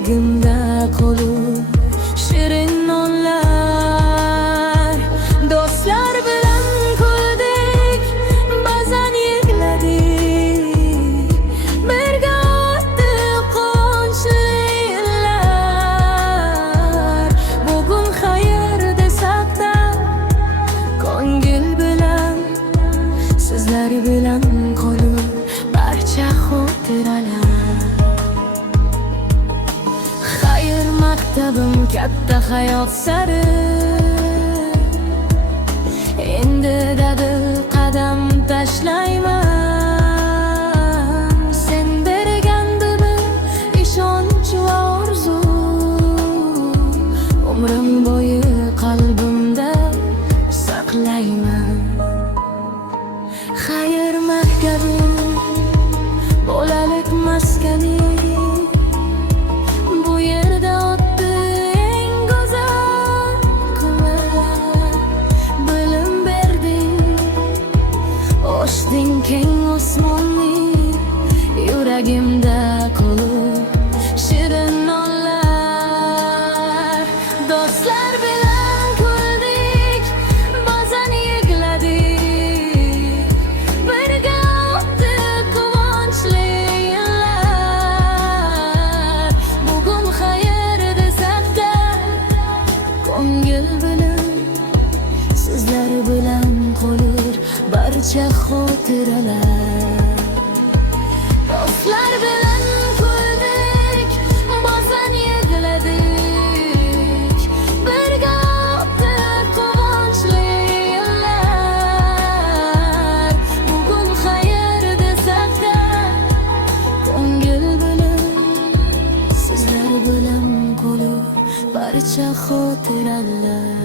yuragimda qolur shirin nonlar. Do'stlar bilan kuldik, ba'zan yig'ladik, birga o'tdi quvonchli yillar. Bugun xayr desak-da, ko'ngil bilan sizlar bilan qolur barcha xotiralar. Xayr maktabim katta hayot sari, endi dadil qadam tashlayman. Sen berganda bir ishonch va orzu, umrim bo'yi qalbimda saqlayman. Xayr maktabi, bolalik maskani, bu yerda o'tdi eng go'zal kunlar. Bilim berding, ochding keng osmonni, yuragimda qolur shirin nonlar. Do'stlar bilan kuldik, ba'zan yig'ladik, birga o'tdi quvonchli yillar. Bugun xayr desak-da, ko'ngil bilan sizlar bilan qolur barcha xotiralar. Do'stlar bilan kuldik, ba'zan yig'ladik, birga o'tdi quvonchli yillar. Bugun xayr desak-da, ko'ngil bilan sizlar bilan qolur barcha xotiralar.